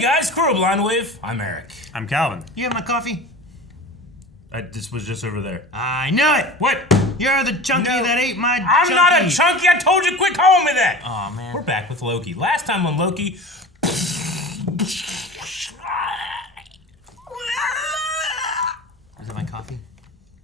guys, Crew Blind Wave. I'm Eric. I'm Calvin. You have my coffee? This was just over there. I knew it! What? You're the chunky that ate my I'm not a chunky. I told you, quit calling me that. Aw, man. We're back with Loki. Last time on Loki... Is that my coffee?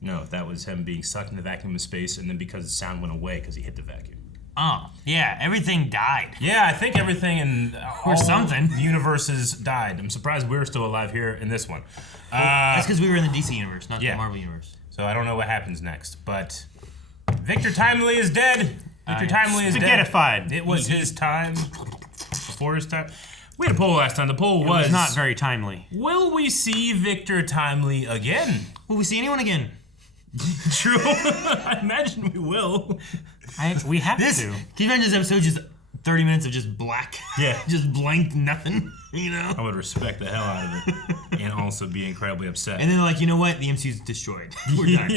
No, that was him being sucked in the vacuum of space, and then because the sound went away because he hit the vacuum. Oh, yeah, everything died. Yeah, I think everything in Or something. universes died. I'm surprised we're still alive here in this one. That's because we were in the DC universe, not the Marvel universe. So I don't know what happens next, but Victor Timely is dead. Victor Timely is dead. Spaghettified. It was his time. Before his time. We had a poll last time. The poll It was not very timely. Will we see Victor Timely again? Will we see anyone again? True. I imagine we will. We have to. Can you imagine this episode just 30 minutes of just black? Yeah. Just blank nothing, you know? I would respect the hell out of it and also be incredibly upset. And then they're like, you know what? The MCU's destroyed. We're done.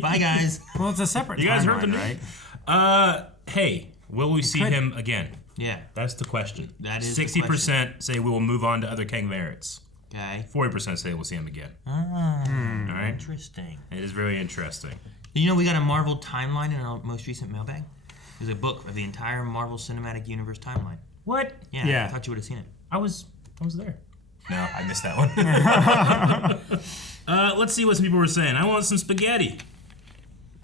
Bye, guys. Well, it's a separate You guys heard the timeline, right? Hey, will we see him again? Yeah. That's the question. That is 60% say we will move on to other King Variants. Okay. 40% say we'll see him again. Ah, All right? interesting. It is very interesting. You know, we got a Marvel timeline in our most recent mailbag. There's a book of the entire Marvel Cinematic Universe timeline. What? Yeah. I thought you would have seen it. I was there. No, I missed that one. Let's see what some people were saying. I want some spaghetti.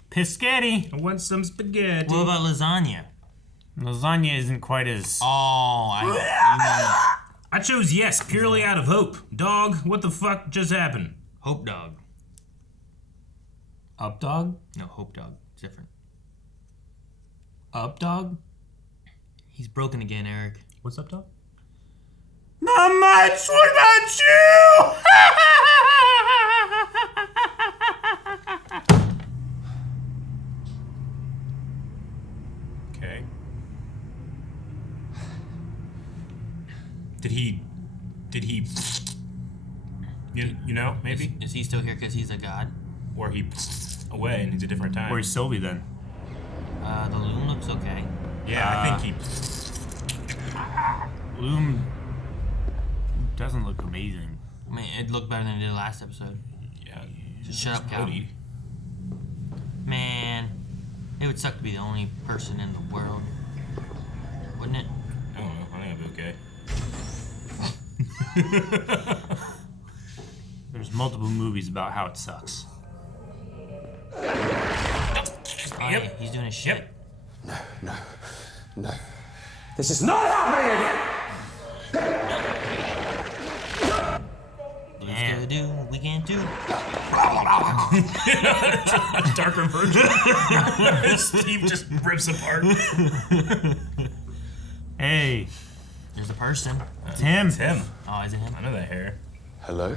Piscetti. I want some spaghetti. What about lasagna? Lasagna isn't quite as... I chose yes, purely out of hope. Dog, what the fuck just happened? Hope Dog. Up dog? No, Hope Dog. It's different. Up dog? He's broken again, Eric. What's up, dog? Not much! What about you? Okay. Did he... You know, maybe? Is he still here because he's a god? Or he away and it's a different time. Where's Sylvie then? The loom looks okay. Yeah, I think he... Loom doesn't look amazing. I mean, it looked better than it did last episode. Yeah. Just shut up, Calvin. Man, it would suck to be the only person in the world. Wouldn't it? I don't know. I think I'll be okay. There's multiple movies about how it sucks. Oh, yeah, he's doing his shit. No. This is not happening again! Do we can't do. Darker version. Steve just rips apart. Hey. There's a person. It's him. It's him. Oh, is it him? I know that hair. Hello?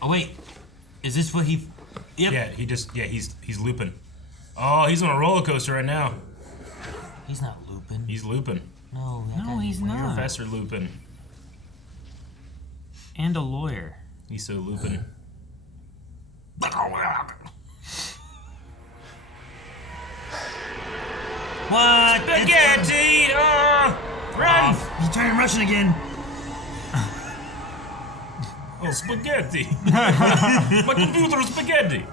Oh wait, is this what he? Yep. Yeah, he's looping. Oh, he's on a roller coaster right now. He's not looping. He's looping. No, He's not. Professor Lupin. And a lawyer. He's so looping. What? Spaghetti! Run! He's turning Russian again. Oh, spaghetti! My computer is spaghetti!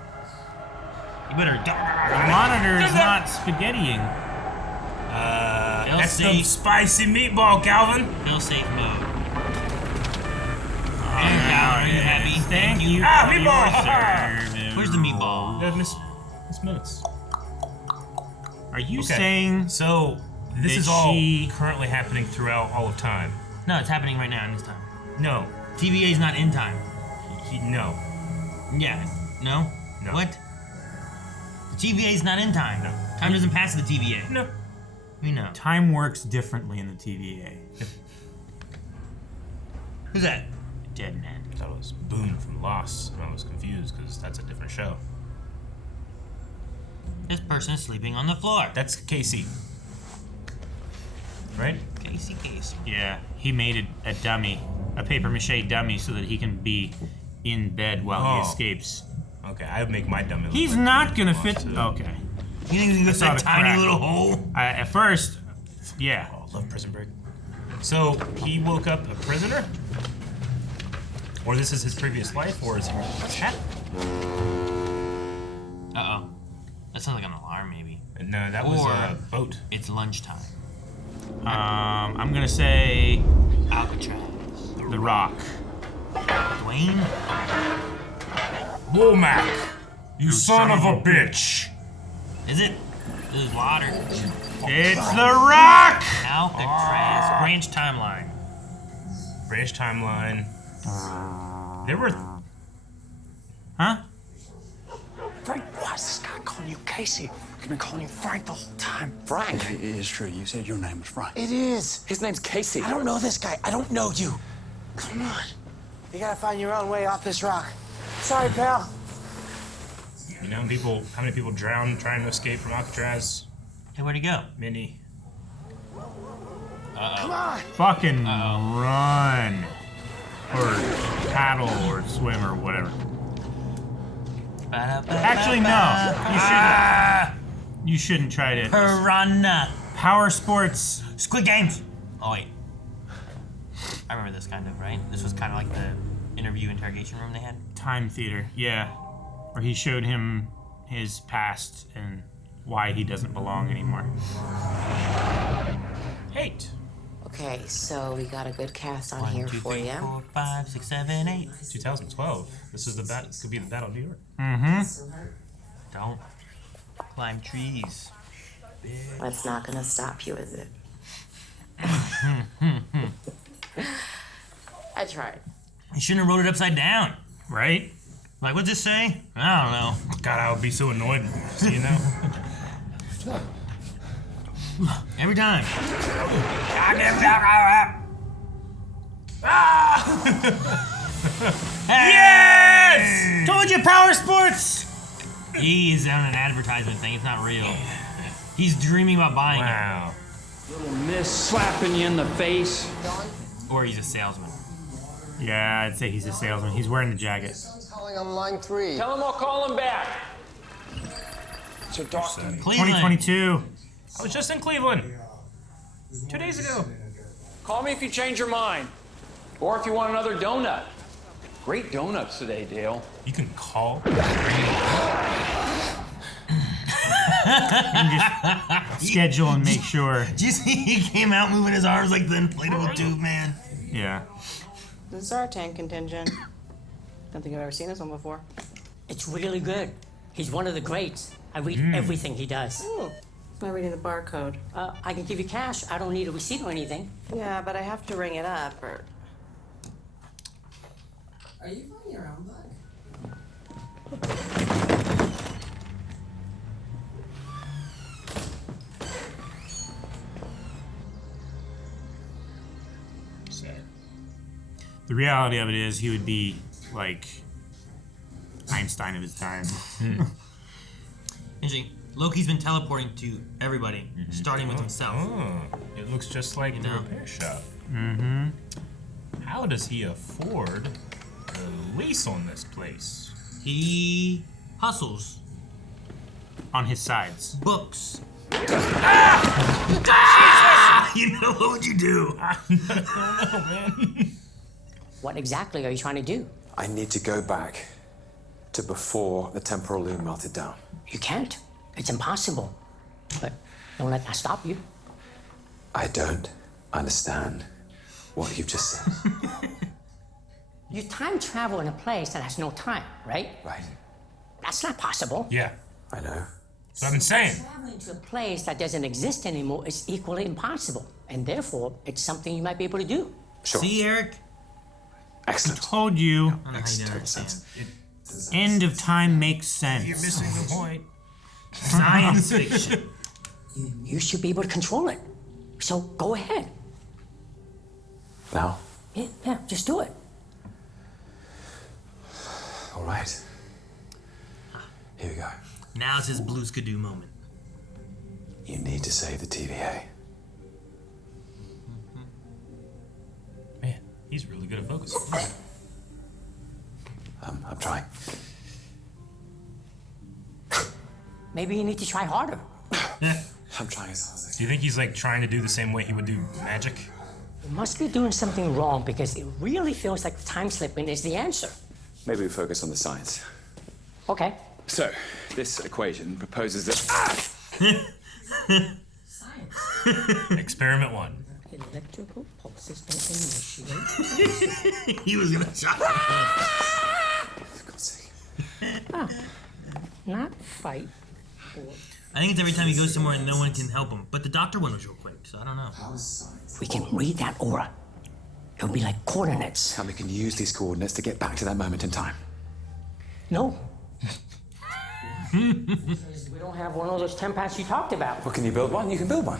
You better. The monitor is not spaghettiing. That's some spicy meatball, Calvin. Fail safe mode. Are you happy? Thank you. Meatball! Where's the meatball? Yeah, Miss Minutes. Are you saying so? This that is all she- currently happening throughout all of time. No, it's happening right now in this time. No, TVA's not in time. no. Yeah. No? No. What? The TVA's not in time. No. Time doesn't pass the TVA. No. We know. time works differently in the TVA? Who's that? Dead man. I thought it was Boone from Lost, and I was confused because that's a different show. This person is sleeping on the floor. That's Casey. Right? Casey. Yeah, he made a dummy, a paper mache dummy, so that he can be in bed while he escapes. Okay, I would make my dummy look He's like not Boone gonna from fit. Lost, too. Okay. You think he goes saw that the tiny crack. little hole? At first, yeah. Oh, I love Prison Break. So he woke up a prisoner? Or this is his previous life? Or is he... What's happening? Uh-oh. That sounds like an alarm, maybe. No, that was Or- a boat. It's lunchtime. I'm gonna say Alcatraz. The Rock. Dwayne? Womack! You son of a bitch! Is it? This is water. It's The Rock! Alcatraz. Branch timeline. Branch timeline. There were... Huh? Frank, why is this guy calling you Casey? I've been calling you Frank the whole time. Frank? It is true. You said your name was Frank. It is. His name's Casey. I don't know this guy. I don't know you. Come on. You gotta find your own way off this rock. Sorry, pal. You know how many people drown trying to escape from Alcatraz? Hey, where'd he go? Many. Come on. Fucking run. Or paddle or swim or whatever. Actually, no. You shouldn't try to. Piranha. Power sports. Squid Games. Oh, wait. I remember this kind of, right? This was kind of like the interrogation room they had. Time theater. Yeah. Where he showed him his past and why he doesn't belong anymore. Hate. Okay, so we got a good cast on 1, here 2, for 3, you. 4, 5, 6, 7, 8. 2012. This is could be the Battle of New York. Don't climb trees. That's not gonna stop you, is it? I tried. You shouldn't have wrote it upside down. Right? Like, what's this say? I don't know. God, I would be so annoyed. You know? Every time. Yes! Told you, power sports! He is on an advertisement thing. It's not real. He's dreaming about buying Wow. Little miss slapping you in the face. it. Or he's a salesman. Yeah, I'd say he's a salesman. He's wearing the jacket. Calling on line 3. Tell him I'll call him back. So talk to me. Cleveland. 2022. I was just in Cleveland 2 days ago. Call me if you change your mind. Or if you want another donut. Great donuts today, Dale. You can call. Schedule and make sure. Did you see he came out moving his arms like the inflatable tube man? Yeah. This is our tank contingent. Don't think I've ever seen this one before. It's really good. He's one of the greats. I read everything he does. Ooh, am I reading the barcode? I can give you cash. I don't need a receipt or anything. Yeah, but I have to ring it up or... Are you finding your own book? Sad. The reality of it is he would be like Einstein of his time. Interesting. Loki's been teleporting to everybody, starting with himself. Oh, it looks just like the know. repair shop. How does he afford the lease on this place? He hustles. On his sides. Books. You know, what would you do? What exactly are you trying to do? I need to go back to before the temporal loom melted down. You can't. It's impossible. But don't let that stop you. I don't understand what you've just said. You time travel in a place that has no time, right? Right. That's not possible. Yeah, I know. that's what I've been saying. Traveling to a place that doesn't exist anymore is equally impossible. And therefore, it's something you might be able to do. Sure. See, Eric? Excellent. Told you. I don't know how you Makes don't total understand. sense. End of time makes You're sense. missing the point. Science fiction. You should be able to control it. So go ahead. Now? Yeah, just do it. All right. Here we go. Now's his Blue Skidoo moment. You need to save the TVA. Man, he's really good at focusing. I'm trying. Maybe you need to try harder. I'm trying as hard as I Do you think he's like trying to do the same way he would do magic? You must be doing something wrong because it really feels like time slipping is the answer. Maybe we focus on the science. Okay. So, this equation proposes that... Experiment 1. Electrical pulses don't initiate. He was gonna shot. For God's sake. Not fight. I think it's every time he goes somewhere and no one can help him. But the doctor one was real quick, so I don't know. We can read that aura. It'll be like coordinates. And we can use these coordinates to get back to that moment in time. No. We don't have one of those tempaths you talked about. Well, can you build one? You can build one.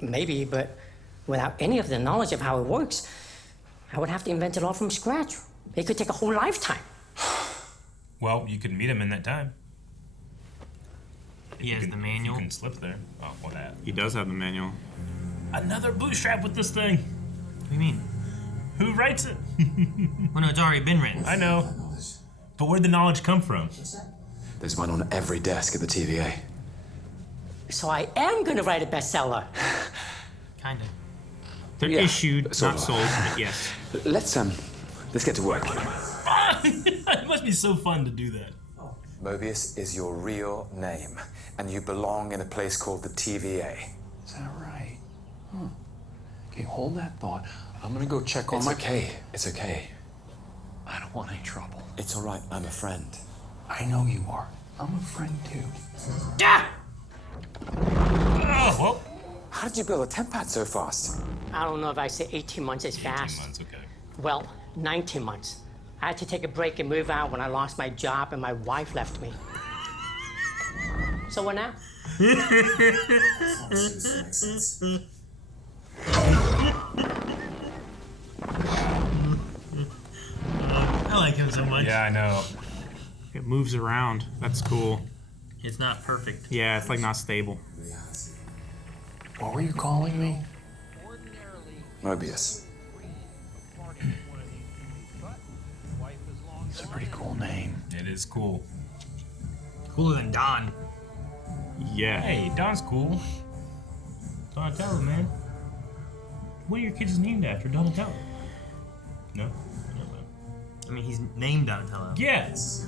Maybe, but without any of the knowledge of how it works, I would have to invent it all from scratch. It could take a whole lifetime. Well, you could meet him in that time. He has the You manual. can slip there. Oh, what that? He does have the manual. Another bootstrap with this thing. What do you mean? Who writes it? Well, no, it's already been written. I know. But where'd the knowledge come from? There's one on every desk at the TVA. So I am going to write a bestseller. Kinda. They're Yeah, issued, sort not of. sold, but yes. Let's get to work. It must be so fun to do that. Mobius is your real name, and you belong in a place called the TVA. Is that right? Okay, hold that thought. I'm gonna go check on It's my... okay. It's okay. I don't want any trouble. It's all right. I'm a friend. I know you are. I'm a friend too. Oh, well. How did you build a tempad so fast? I don't know if I say 18 months is 18 fast. months, okay. Well, 19 months. I had to take a break and move out when I lost my job and my wife left me. So what now? I like him so much. Yeah, I know. It moves around. That's cool. It's not perfect. Yeah, it's like not stable. What were you calling me? Mobius. It's a pretty cool name. It is cool. Cooler than Don. Yeah. Hey, Don's cool. Donatello, man. One of your kids is named after Donatello. No? Never mind. I mean, he's named Donatello. Yeah. This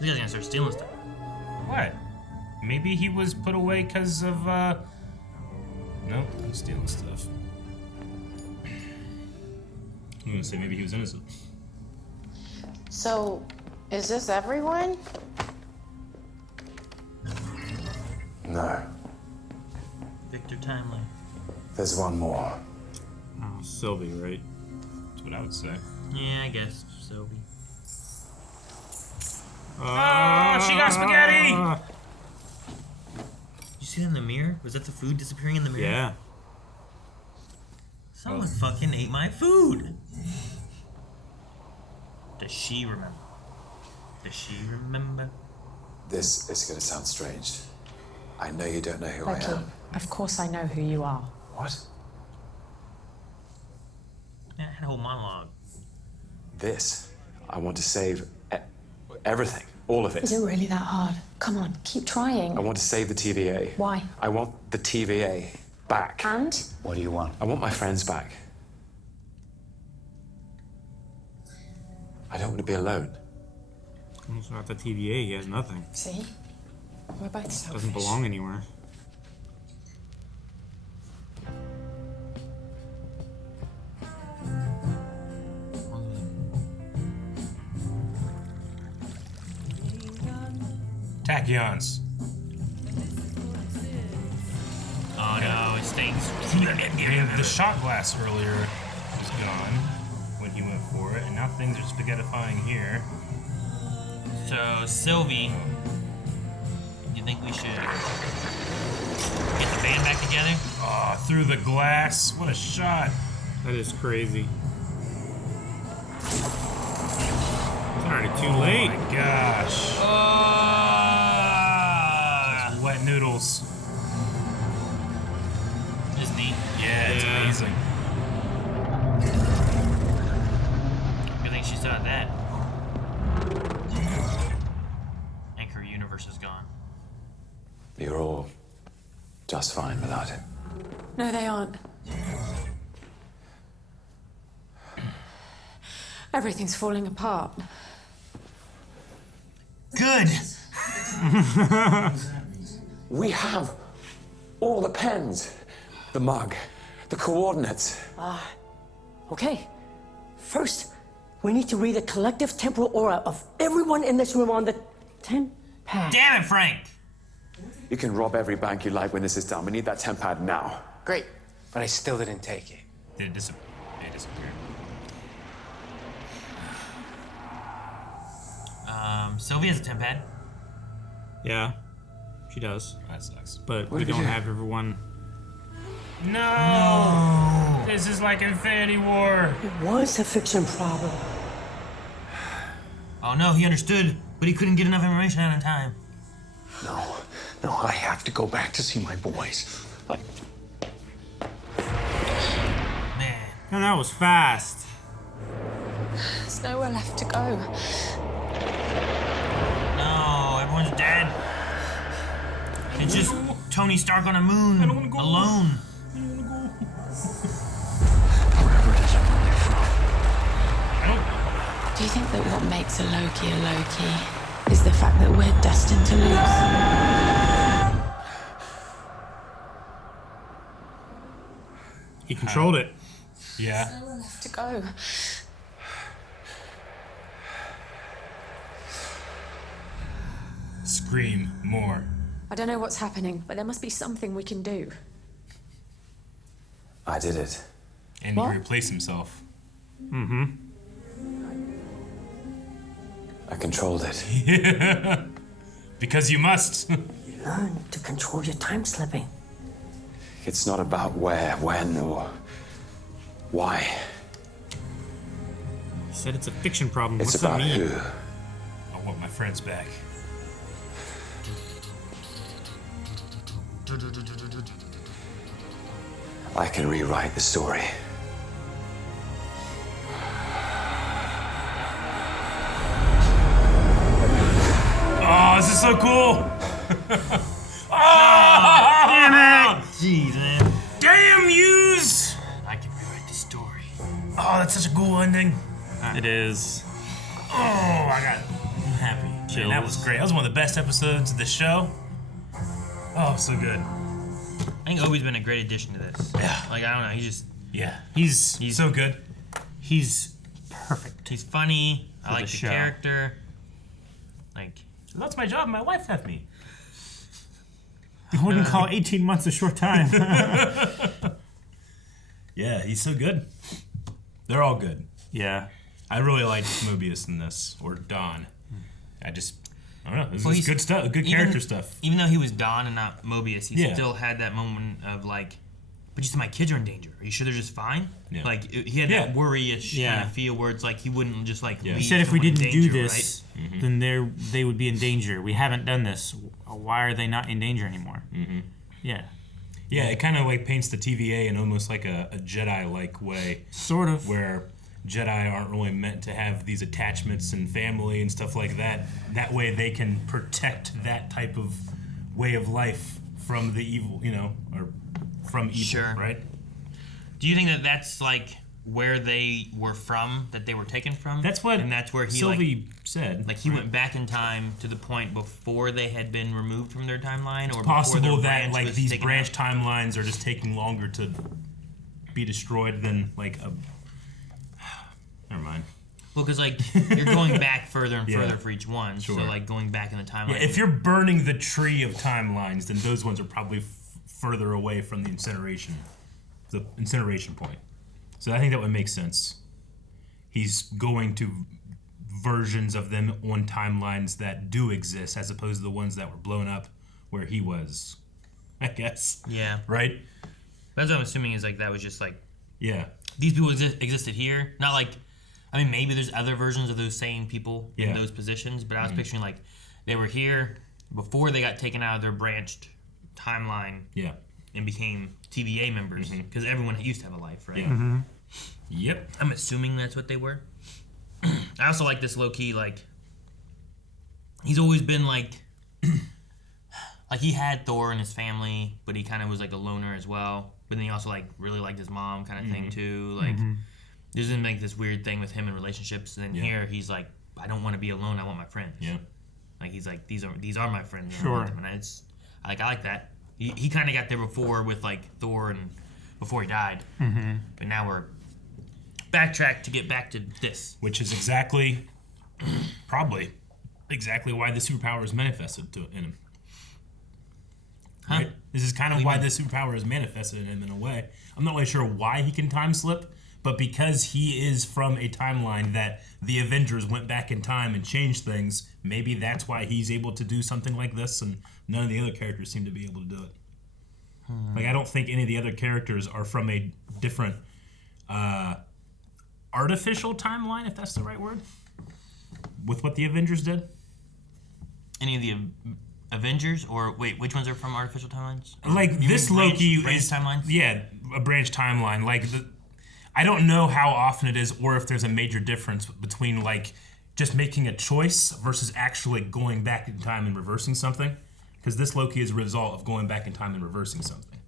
guy's gonna start stealing stuff. What? Maybe he was put away because of, No, he's stealing stuff. I'm gonna say maybe he was innocent. So, is this everyone? No. Victor Timely. There's one more. Oh, Sylvie, right? That's what I would say. Yeah, I guess. Sylvie. Oh, she got spaghetti! Did you see that in the mirror? Was that the food disappearing in the mirror? Yeah. Someone fucking ate my food. Does she remember? Does she remember? This is going to sound strange. I know you don't know who I Loki, am. of course I know who you are. What? Yeah, I had a whole monologue. This. I want to save everything. All of it. Is it really that hard? Come on, keep trying. I want to save the TVA. Why? I want the TVA back. And? What do you want? I want my friends back. I don't want to be alone. He's not the TVA. He has nothing. See? We're both selfish. Doesn't belong anywhere. Tachyons. Oh no, it stinks. The shot glass earlier was gone when he went for it, and now things are spaghettifying here. So, Sylvie, you think we should get the band back together? Oh, through the glass. What a shot. That is crazy. It's already too late. Oh my gosh. Those wet noodles. It's neat. Yeah, it's amazing. still got that. Anchor universe is gone. You're all just fine without it. No, they aren't. Everything's falling apart. Good. We have all the pens, the mug, the coordinates. Okay. First, we need to read the collective temporal aura of everyone in this room on the 10 pad. Damn it, Frank. You can rob every bank you like when this is done. We need that 10 pad now. Great, but I still didn't take it. It disappeared. Sylvie has a 10 pad. Yeah, she does. That sucks. But we don't have everyone. No! This is like Infinity War. It was a fiction problem. Oh no, he understood, but he couldn't get enough information out in time. No, I have to go back to see my boys. Man. And that was fast. There's nowhere left to go. No, everyone's dead. It's just Tony Stark on a moon, alone. Do you think that what makes a Loki is the fact that we're destined to lose? He controlled it. Yeah. There's nowhere left to go. Scream more. I don't know what's happening, but there must be something we can do. I did it. And he replaced himself. Mm-hmm. I controlled it. Because you must. Learn to control your time slipping. It's not about where, when, or why. He said it's a fiction problem. It's What's that about mean? who. I want my friends back. I can rewrite the story. Oh, this is so cool! Damn it! Jeez, man. Damn yous! I can rewrite the story. Oh, that's such a cool ending. It is. Oh, I'm happy. Man, that was great. That was one of the best episodes of the show. Oh, so good. I think Obi's been a great addition to this. Yeah. Like, I don't know, He's so good. He's perfect. he's funny. I For like the the show. character. Like, That's my job. My wife left me. I wouldn't call 18 months a short time. Yeah, he's so good. They're all good. Yeah. I really liked Mobius in this, or Don. I don't know. This Well, is he's- good stuff, good character stuff. even though he was Don and not Mobius, he Yeah. still had that moment of like, but you said my kids are in danger. Are you sure they're just fine? Yeah. Like, he had Yeah. that worryish Yeah. kind of feel where it's like he wouldn't just like Yeah. leave He said if we someone in didn't do danger, this, right? then they would be in danger. We haven't done this. Why are they not in danger anymore? Mm-hmm. Yeah. Yeah, it kind of like paints the TVA in almost like a Jedi-like way, Sort of. where Jedi aren't really meant to have these attachments and family and stuff like that. That way they can protect that type of way of life from the evil, or from evil, Sure. right? Do you think that that's like where they were from, that they were taken from? That's what and that's where he Sylvie said. like he right? went back in time to the point before they had been removed from their timeline, or before Possible their that branch like was these taken branch out? timelines are just taking longer to be destroyed than like a. Never mind. Well, because like you're going back further and Yeah. further for each one, Sure. so like going back in the timeline. Yeah, if you're burning the tree of timelines, then those ones are probably further away from the incineration point. So I think that would make sense. He's going to versions of them on timelines that do exist, as opposed to the ones that were blown up where he was, I guess. Yeah. Right? That's what I'm assuming is like that was just like Yeah. these people existed here. Not like, I mean, maybe there's other versions of those same people in Yeah. those positions, but I was picturing like they were here before they got taken out of their branched timeline Yeah. and became TVA members, because everyone used to have a life, right? Yeah. Yep. I'm assuming that's what they were. I also like this Loki, like, he's always been like like he had Thor in his family, but he kind of was like a loner as well. But then he also like really liked his mom, kind of thing too. Like, there's been like this weird thing with him in relationships. And then here he's like, I don't want to be alone. I want my friends. Yeah. Like he's like, these are my friends. Sure. And I like that. He kind of got there before with like Thor and before he died. But now we're backtrack to get back to this, which is probably exactly why the superpower is manifested in him. Right? This is kind of why the superpower is manifested in him in a way. I'm not really sure why he can time slip, but because he is from a timeline that the Avengers went back in time and changed things, maybe that's why he's able to do something like this, and none of the other characters seem to be able to do it. Like, I don't think any of the other characters are from a different artificial timeline, if that's the right word, with what the Avengers did. Any of the Avengers, or wait, which ones are from artificial timelines? Like this Loki branch is timelines? Yeah, a branch timeline. Like I don't know how often it is, or if there's a major difference between like just making a choice versus actually going back in time and reversing something. Because this Loki is a result of going back in time and reversing something.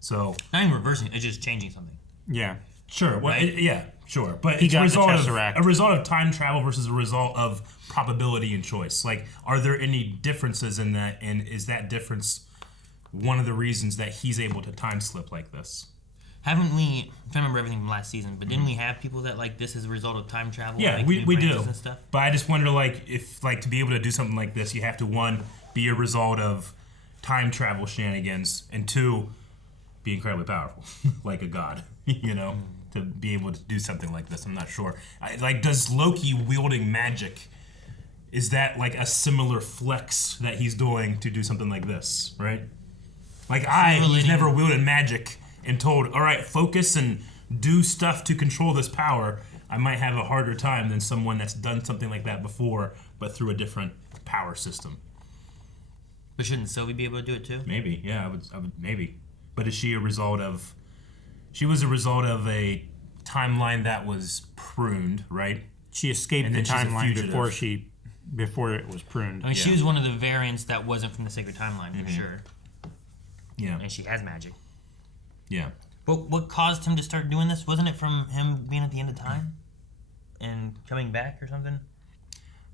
So not even reversing; it's just changing something. Yeah. Sure. Well, right? Sure. But he it's got a result of time travel versus a result of probability and choice. Like, are there any differences in that? And is that difference one of the reasons that he's able to time slip like this? Haven't we? If I remember everything from last season, but didn't we have people that like this is a result of time travel? Yeah, like, we do. And stuff? But I just wonder, like, if like to be able to do something like this, you have to, one, be a result of time travel shenanigans, and two, be incredibly powerful, like a god, you know, to be able to do something like this. I'm not sure. Like, does Loki wielding magic, is that like a similar flex that he's doing to do something like this, right? Like, he's never wielded magic and told, all right, focus and do stuff to control this power. I might have a harder time than someone that's done something like that before, but through a different power system. But shouldn't Sylvie be able to do it too? Maybe, yeah, I would maybe. But is she a result of? She was a result of a timeline that was pruned, right? She escaped the timeline before it was pruned. I mean, she was one of the variants that wasn't from the sacred timeline for sure. Yeah, and she has magic. Yeah. But what caused him to start doing this? Wasn't it from him being at the end of time and coming back or something?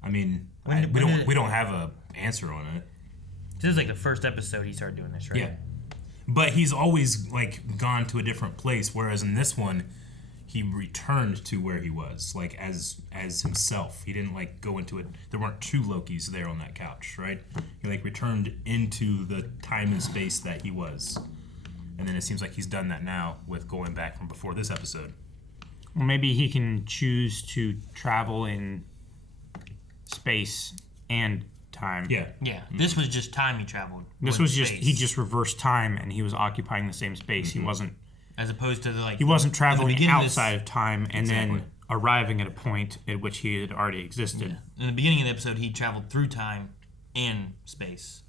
I mean, we don't have a answer on it. This is like the first episode he started doing this, right? Yeah. But he's always like gone to a different place, whereas in this one, he returned to where he was, like as himself. He didn't like go into it. There weren't two Lokis there on that couch, right? He like returned into the time and space that he was. And then it seems like he's done that now with going back from before this episode. Well, maybe he can choose to travel in space and time. Yeah. Yeah. This was just time he traveled. This was just, he just reversed time and he was occupying the same space. He wasn't. As opposed to he wasn't traveling outside of of time and then arriving at a point at which he had already existed. Yeah. In the beginning of the episode, he traveled through time and space.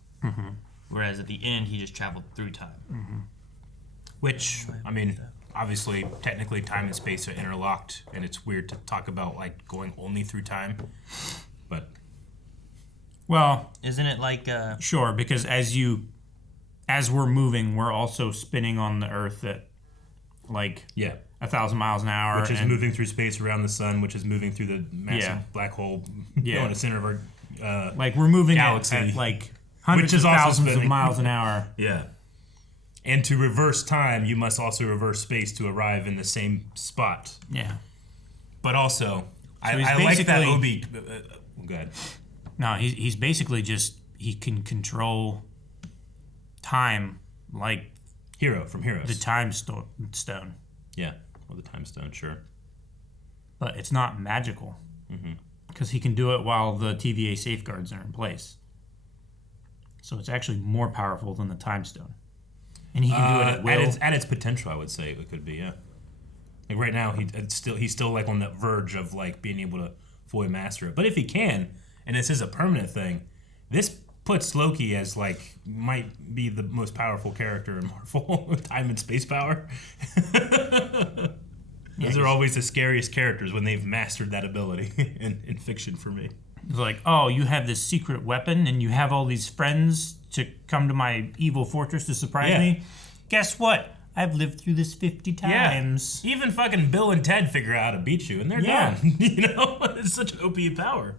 Whereas at the end, he just traveled through time. Which, I mean, obviously, technically, time and space are interlocked, and it's weird to talk about like going only through time. But, well, isn't it like sure, because as we're moving, we're also spinning on the Earth at like 1,000 miles an hour, which is moving through space around the sun, which is moving through the massive black hole in the center of our like we're moving galaxy, at like hundreds of thousands of miles an hour. Yeah. And to reverse time, you must also reverse space to arrive in the same spot. Yeah. But also, I like that Obi. Go ahead. No, he's basically just, he can control time like Hero from Heroes. The time stone. Yeah, well, the time stone, sure. But it's not magical. Because he can do it while the TVA safeguards are in place. So it's actually more powerful than the time stone. And he can do it at will. At its potential, I would say it could be, yeah. Like right now, he's still like on that verge of like being able to fully master it. But if he can, and this is a permanent thing, this puts Loki as like might be the most powerful character in Marvel time and space power. Those are always the scariest characters when they've mastered that ability in fiction for me. It's like, oh, you have this secret weapon and you have all these friends to come to my evil fortress to surprise me. Guess what? I've lived through this 50 times. Yeah. Even fucking Bill and Ted figure out how to beat you, and they're done. You know, it's such an OP power.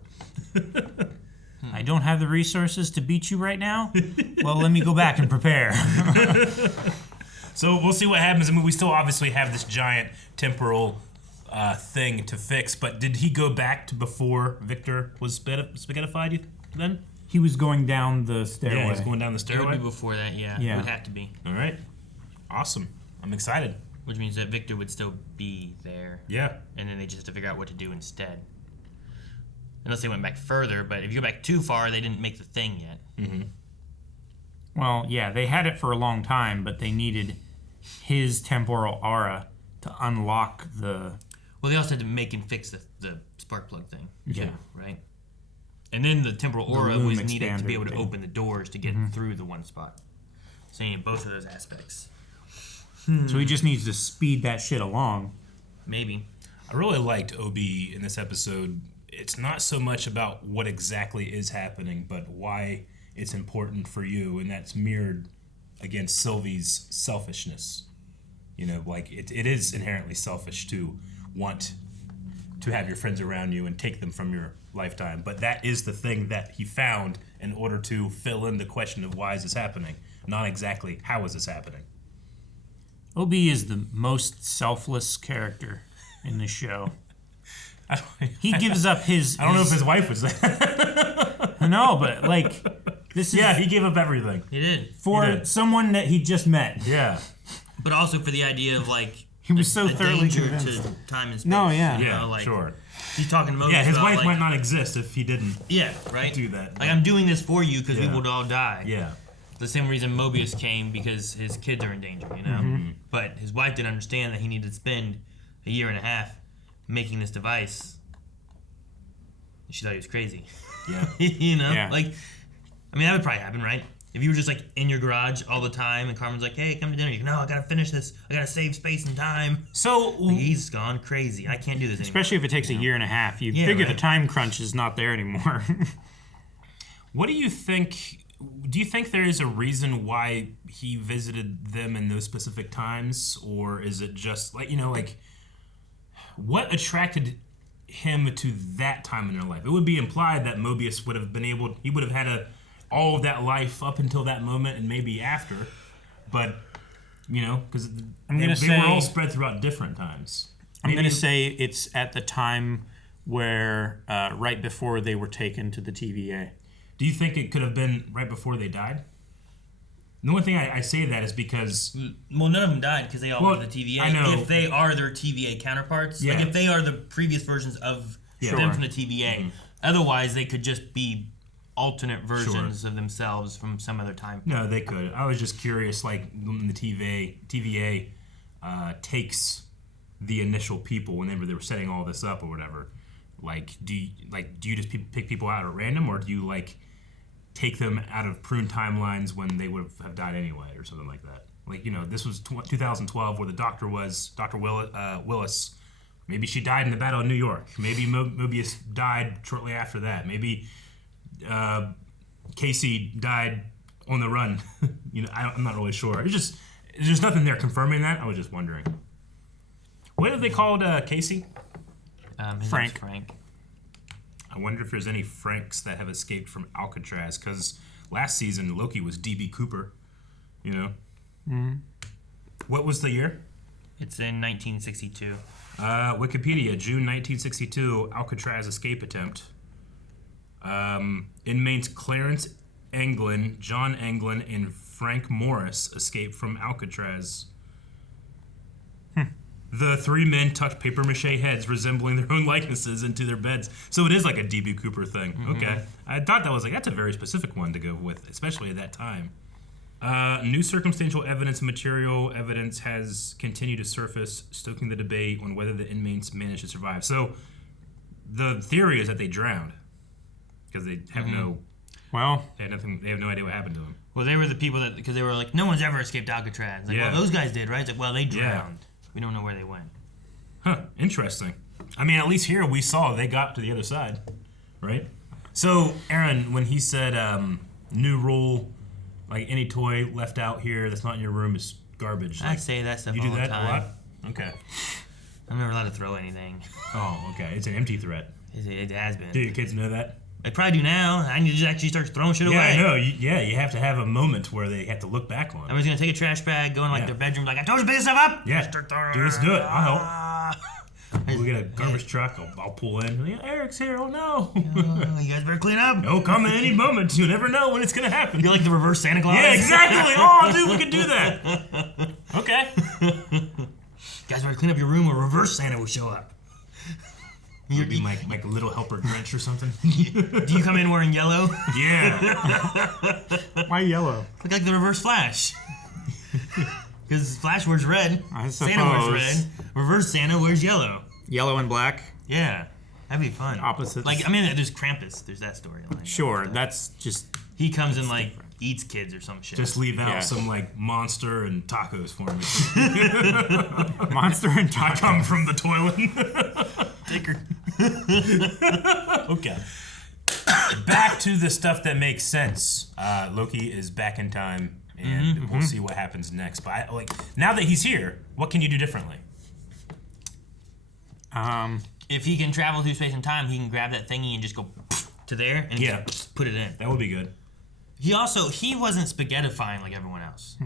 I don't have the resources to beat you right now. Well, let me go back and prepare. So we'll see what happens. I mean, we still obviously have this giant temporal thing to fix, but did he go back to before Victor was spaghettified then? He was going down the stairway. Yeah, he's going down the It stairway. would be before that, yeah. It would have to be. All right. Awesome. I'm excited. Which means that Victor would still be there. Yeah. And then they just have to figure out what to do instead. Unless they went back further, but if you go back too far, they didn't make the thing yet. Mm-hmm. Well, yeah, they had it for a long time, but they needed his temporal aura to unlock the... Well, they also had to make and fix the spark plug thing. Yeah. Too, right? And then the temporal aura loom was needed to be expander able to thing. open the doors to get through the one spot. So you need both of those aspects. So he just needs to speed that shit along. Maybe. I really liked OB in this episode. It's not so much about what exactly is happening, but why it's important for you, and that's mirrored against Sylvie's selfishness. You know, like it is inherently selfish to want to have your friends around you and take them from your lifetime, but that is the thing that he found in order to fill in the question of why is this happening, not exactly how is this happening. OB is the most selfless character in the show. He gives up his... I don't know if his wife was there. No, but like... This is Yeah, he gave up everything. He did. for someone that he just met. Yeah. But also for the idea of like... He was so the thoroughly danger convinced. to time and space. No, yeah. You Yeah, know, like, sure. He's talking to Moses Yeah, his about, wife like, might not exist if he didn't Yeah, right? do that. Like, I'm doing this for you because we Yeah. would all die. Yeah. The same reason Mobius came, because his kids are in danger, you know? Mm-hmm. But his wife didn't understand that he needed to spend a year and a half making this device. She thought he was crazy. Yeah. You know? Yeah. Like, I mean, that would probably happen, right? If you were just, like, in your garage all the time and Carmen's like, hey, come to dinner. You go, no, I gotta finish this. I gotta save space and time. So Like, he's gone crazy. I can't do this anymore. Especially if it takes a year and a half. You Yeah, figure right. the time crunch is not there anymore. what do you think? Do you think there is a reason why he visited them in those specific times, or is it just like, you know, like what attracted him to that time in their life? It would be implied that Mobius would have been able, he would have had all of that life up until that moment and maybe after, but you know, because they were all spread throughout different times. I'm going to say it's at the time where, right before they were taken to the TVA. Do you think it could have been right before they died? The only thing I say that is because... Well, none of them died because they all went to the TVA. I know. If they are their TVA counterparts. Yeah. Like, if they are the previous versions of them from the TVA. Mm-hmm. Otherwise, they could just be alternate versions of themselves from some other time. No, they could. I was just curious, like, when the TVA takes the initial people whenever they were setting all this up or whatever, like, do you just pick people out at random, or do you, like, take them out of prune timelines when they would have died anyway, or something like that? Like, you know, this was 2012 where the doctor was Dr. Willis. Maybe she died in the Battle of New York. Maybe Mobius died shortly after that. Maybe Casey died on the run. You know, I'm not really sure. It's just there's nothing there confirming that. I was just wondering. What have they called Casey? His Frank. name's Frank. I wonder if there's any Franks that have escaped from Alcatraz, because last season Loki was D.B. Cooper, you know? Mm-hmm. What was the year? It's in 1962. Wikipedia, June 1962, Alcatraz escape attempt. Inmates Clarence Anglin, John Anglin, and Frank Morris escaped from Alcatraz. The three men tucked papier-mâché heads resembling their own likenesses into their beds. So it is like a D.B. Cooper thing. Mm-hmm. Okay. I thought that was like, that's a very specific one to go with, especially at that time. New circumstantial evidence and material evidence has continued to surface, stoking the debate on whether the inmates managed to survive. So the theory is that they drowned because they have they have no idea what happened to them. Well, they were the people that, because they were like, no one's ever escaped Alcatraz. Like, well, those guys did, right? It's like, well, they drowned. We don't know where they went. Huh, interesting. I mean, at least here we saw they got to the other side, right? So, Aaron, when he said new rule, like any toy left out here that's not in your room is garbage. I say that stuff all the time. You do that a lot? Okay. I'm never allowed to throw anything. Oh, okay. It's an empty threat. It has been. Do your kids know that? They probably do now. I need to just actually start throwing shit away. Yeah, I know. You have to have a moment where they have to look back on it. I was going to take a trash bag, go in their bedroom, like, I told you to pick this stuff up. Yeah. Let's do it. I'll help. We'll get a garbage truck. I'll pull in. Yeah, Eric's here. Oh, no. You guys better clean up. He'll come at any moment. You never know when it's going to happen. You're like the reverse Santa Claus. Yeah, exactly. Oh, dude, we could do that. Okay. You guys better clean up your room or reverse Santa will show up. You'd be my little helper Grinch or something. Do you come in wearing yellow? Yeah. Why yellow? Look like the reverse Flash. Because Flash wears red. I suppose. Santa wears red. Reverse Santa wears yellow. Yellow and black? Yeah. That'd be fun. Opposites. Like, I mean, there's Krampus. There's that storyline. Sure, that's just... He comes and, like, eats kids or some shit. Just leave out some, like, monster and tacos for me. Monster and tacos. I come from the toilet. Take her. Okay. Back to the stuff that makes sense. Loki is back in time, and we'll see what happens next. But now that he's here, what can you do differently? If he can travel through space and time, he can grab that thingy and just go to there and just put it in. That would be good. He wasn't spaghettifying like everyone else.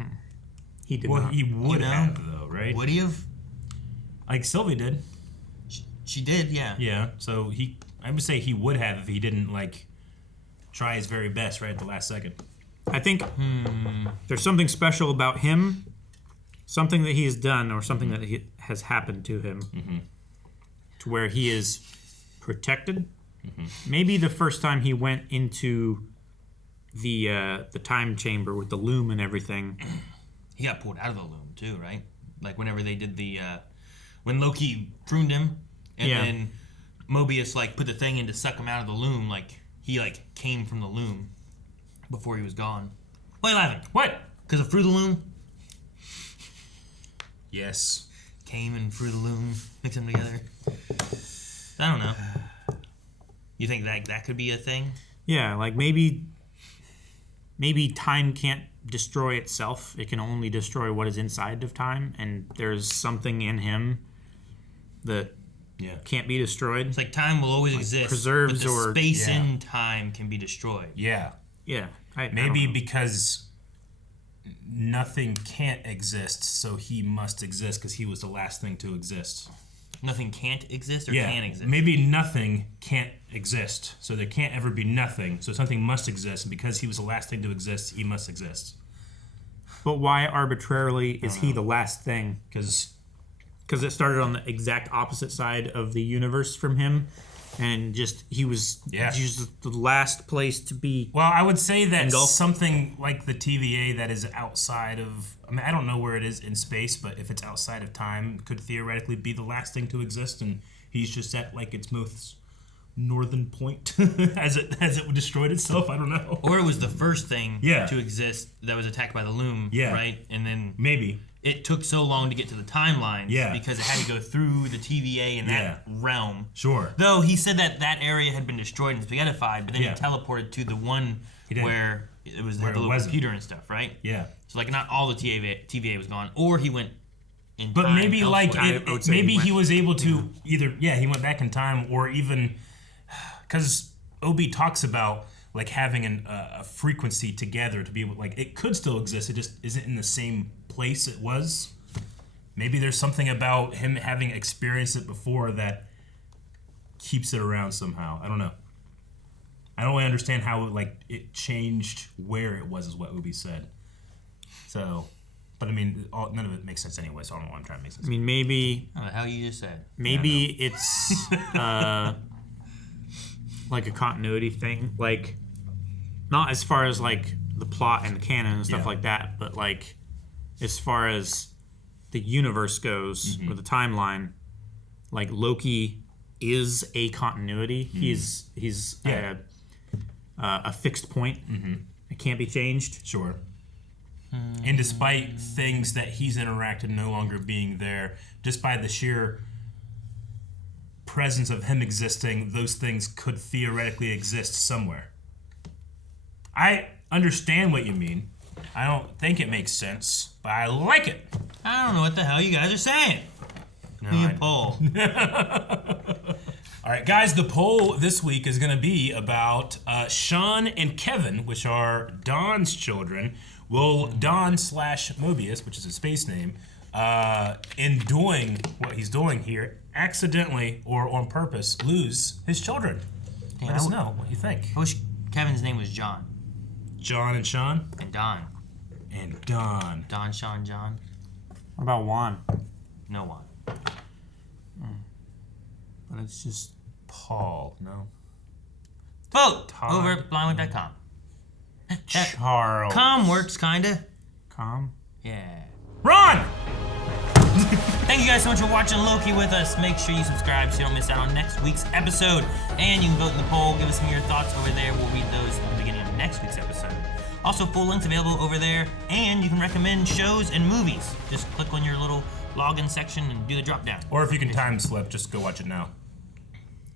He did not. He would have, though, right? Would he have? Like Sylvie did. She did, yeah. Yeah, so I would say he would have if he didn't, like, try his very best right at the last second. I think there's something special about him, something that he has done or something that has happened to him, to where he is protected. Maybe the first time he went into the time chamber with the loom and everything. He got pulled out of the loom too, right? Like whenever they did when Loki pruned him, and then Mobius like put the thing in to suck him out of the loom, like he like came from the loom before he was gone. Why are you laughing? What? Because of Through the Loom? Yes. Came and Through the Loom, mix them together. I don't know. You think that could be a thing? Yeah, like maybe time can't destroy itself. It can only destroy what is inside of time, and there's something in him that can't be destroyed. It's like time will always exist, preserves but the or space in time can be destroyed. Yeah. Yeah. Maybe because nothing can't exist, so he must exist because he was the last thing to exist. Nothing can't exist or can exist? Maybe nothing can't exist, so there can't ever be nothing, so something must exist, and because he was the last thing to exist, he must exist. But why arbitrarily is he the last thing? Because it started on the exact opposite side of the universe from him, and he was just the last place to be. Well, I would say that engulfed. something like the TVA that is outside of, I mean, I don't know where it is in space, but if it's outside of time, could theoretically be the last thing to exist, and he's just at like its most northern point as it destroyed itself. I don't know. Or it was the first thing Yeah. to exist that was attacked by the loom, Yeah. right? And then Maybe. it took so long to get to the timelines because it had to go through the TVA in that realm. Sure. Though he said that area had been destroyed and spaghettified, but then Yeah. he teleported to the one where it was Where had the it little wasn't. computer and stuff, right? Yeah. So like not all the TVA was gone, or he went in But time maybe like elsewhere. maybe he was able to either he went back in time, or even because Obi talks about like having a frequency together to be able, like, it could still exist, it just isn't in the same place it was. Maybe there's something about him having experienced it before that keeps it around somehow. I don't know. I don't really understand how it changed where it was, is what Obi said. So, but I mean, none of it makes sense anyway, so I don't know why I'm trying to make sense. I mean, maybe. Oh, how you just said. Maybe it's like a continuity thing, like not as far as like the plot and the canon and stuff like that, but like as far as the universe goes or the timeline, like Loki is a continuity. He's a fixed point. It can't be changed. Sure. And despite things that he's interacted no longer being there, just by the sheer presence of him existing, those things could theoretically exist somewhere. I understand what you mean. I don't think it makes sense, but I like it. I don't know what the hell you guys are saying. You poll. All right, guys, the poll this week is going to be about Sean and Kevin, which are Don's children. Will Don / Mobius, which is his space name, in doing what he's doing here, accidentally or on purpose, lose his children? Damn, Let us know what you think. I wish Kevin's name was John. John and Sean? And Don. And Don. Don, Sean, John. What about Juan? No one. But it's just Paul, no? Vote Todd. over at blindwit.com. Charles. Com works, kinda. Com? Yeah. Ron! Thank you guys so much for watching Loki with us. Make sure you subscribe so you don't miss out on next week's episode. And you can vote in the poll. Give us some of your thoughts over there. We'll read those at the beginning of next week's episode. Also, full links available over there. And you can recommend shows and movies. Just click on your little login section and do the drop down. Or if you can time slip, just go watch it now.